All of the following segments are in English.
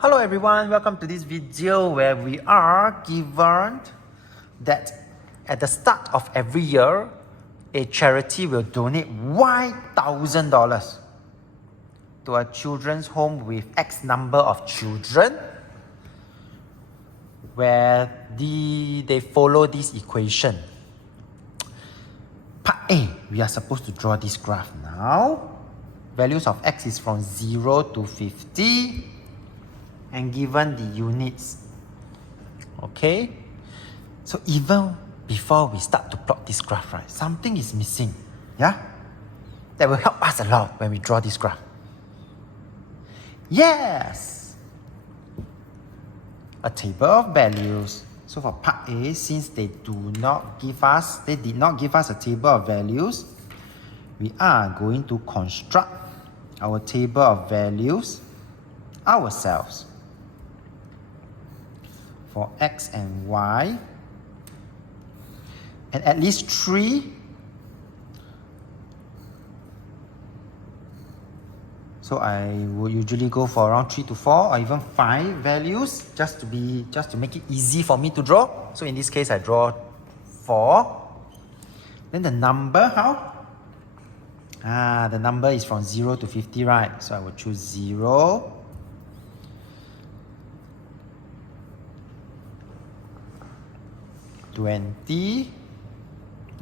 Hello everyone, welcome to this video where we are given that at the start of every year, a charity will donate $1,000 to a children's home with X number of children, where they follow this equation. Part A, we are supposed to draw this graph now. Values of X is from 0 to 50. And given the units. Okay? So even before we start to plot this graph, right, something is missing. Yeah? That will help us a lot when we draw this graph. Yes! A table of values. So for part A, since they did not give us a table of values, we are going to construct our table of values ourselves. For X and Y, and at least 3. So I would usually go for around 3 to 4 or even 5 values just to make it easy for me to draw. So in this case, I draw 4. Then the number, how? The number is from 0 to 50, right? So I will choose 0. 20,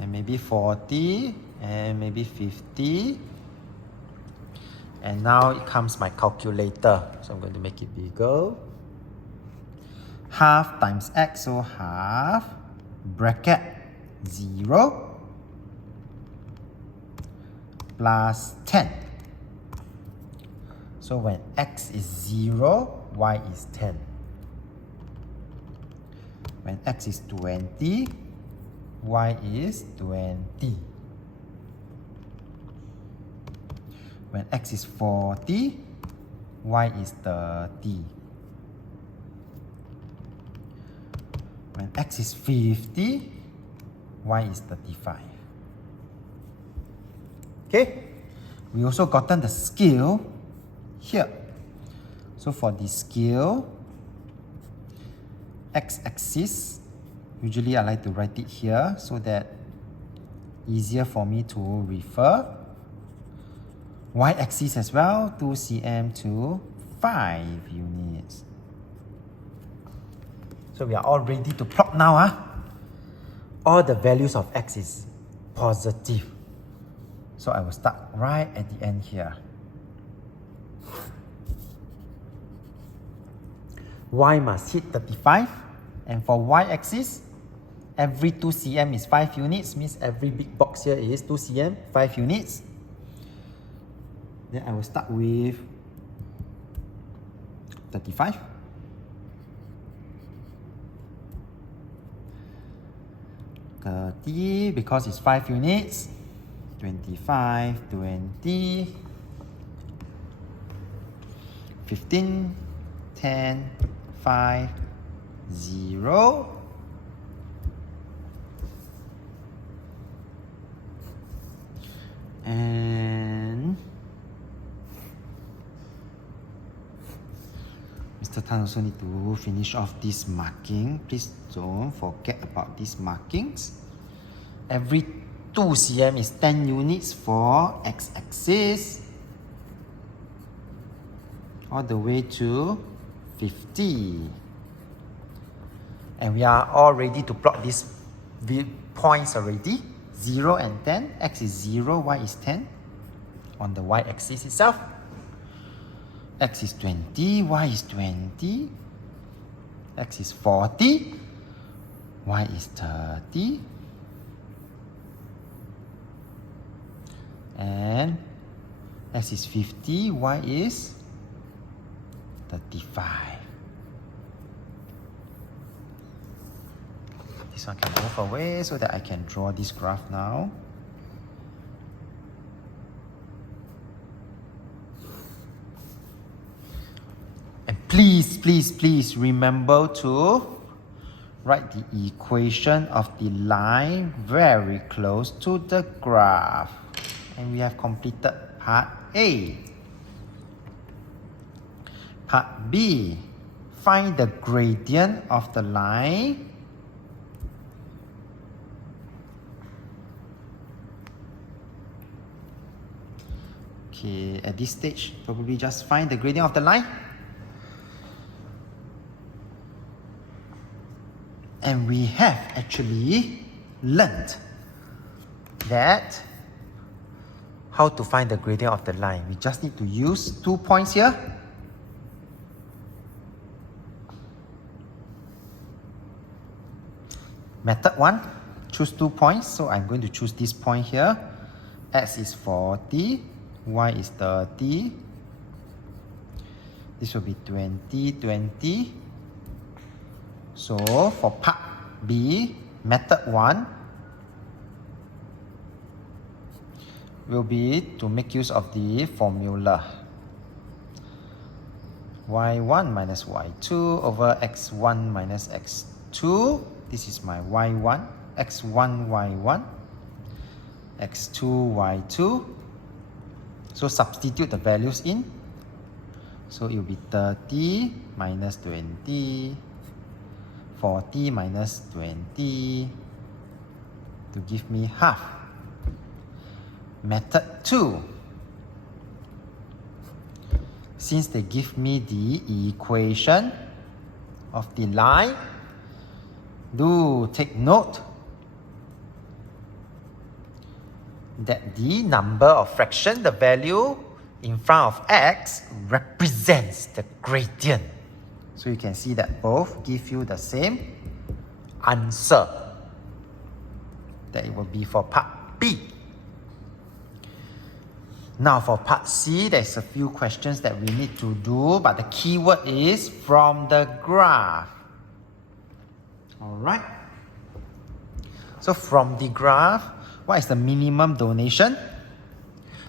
and maybe 40, and maybe 50. And now it comes my calculator. So I'm going to make it bigger. Half times X, so half, bracket 0, plus 10. So when X is 0, Y is 10. When X is 20, Y is 20. When X is 40, Y is 30. When X is 50, Y is 35. Okay? We also gotten the scale here. So for the scale, X-axis, usually I like to write it here so that easier for me to refer. Y-axis as well, 2 cm to 5 units. So we are all ready to plot now. All the values of X is positive. So I will start right at the end here. Y must hit 35. And for Y-axis, every 2 cm is 5 units, means every big box here is 2 cm, 5 units. Then I will start with 35. Because it's 5 units. 25, 20, 15, 10, 5, 0. And Mr. Tan also need to finish off this marking. Please don't forget about these markings. Every 2 cm is 10 units for X-axis. All the way to 50. And we are all ready to plot these points already. 0 and 10. X is 0, Y is 10. On the Y-axis itself. X is 20, Y is 20. X is 40. Y is 30. And X is 50, Y is 35. This one can move away so that I can draw this graph now. And please remember to write the equation of the line very close to the graph. And we have completed part A. Part B, find the gradient of the line. Okay, at this stage, probably just find the gradient of the line. And we have actually learned that how to find the gradient of the line. We just need to use 2 points here. Method 1, choose 2 points. So I'm going to choose this point here. X is 40, Y is 30. This will be 20, 20. So for part B, method 1 will be to make use of the formula. Y1 minus Y2 over X1 minus X2. This is my Y1, X1, Y1, X2, Y2. So substitute the values in. So it will be 30 minus 20, 40 minus 20 to give me half. Method 2. Since they give me the equation of the line, do take note that the number of fraction, the value in front of x, represents the gradient. So you can see that both give you the same answer. That it will be for part B. Now for part C, there's a few questions that we need to do, but the keyword is from the graph. Alright. So from the graph, what is the minimum donation?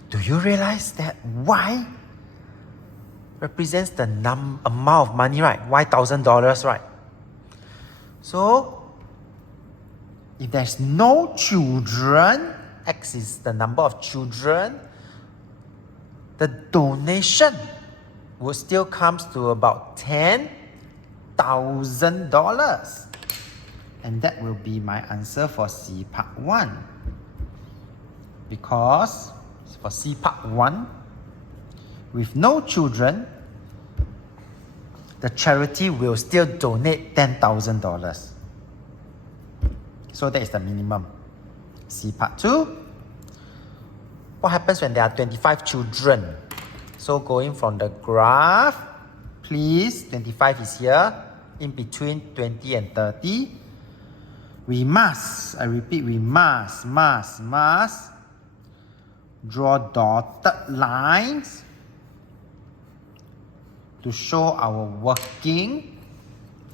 Do you realize that Y represents the amount of money, right? Y $1,000, right? So if there's no children, X is the number of children, the donation would still comes to about $10,000. And that will be my answer for C part 1. Because for C part 1, with no children, the charity will still donate $10,000. So that is the minimum. C part 2. What happens when there are 25 children? So going from the graph, please, 25 is here, in between 20 and 30. We must, I repeat, we must draw dotted lines to show our working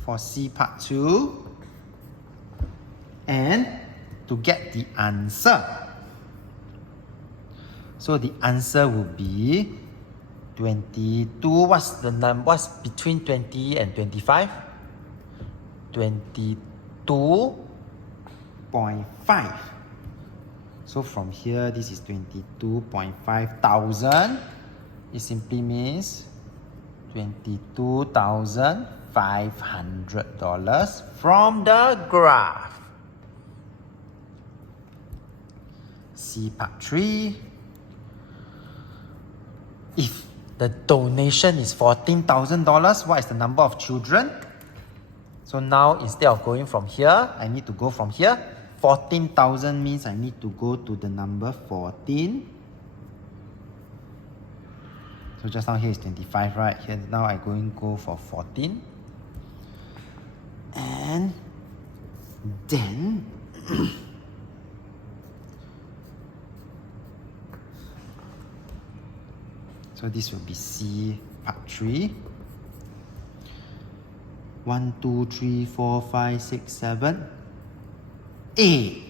for C part 2 and to get the answer. So the answer will be 22. What's the number? What's between 20 and 25? 22.5. So from here, this is 22.5 thousand. It simply means $22,500 from the graph. C part 3. If the donation is $14,000, what is the number of children? So now instead of going from here, I need to go from here. 14,000 means I need to go to the number 14. So just now here is 25, right? Here now I'm going to go for 14. And then so this will be C part 3. 1, 2, 3, 4, 5, 6, 7, 8.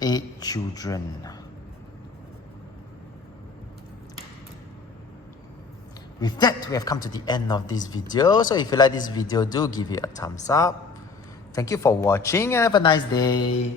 8 children. With that, we have come to the end of this video. So if you like this video, do give it a thumbs up. Thank you for watching and have a nice day.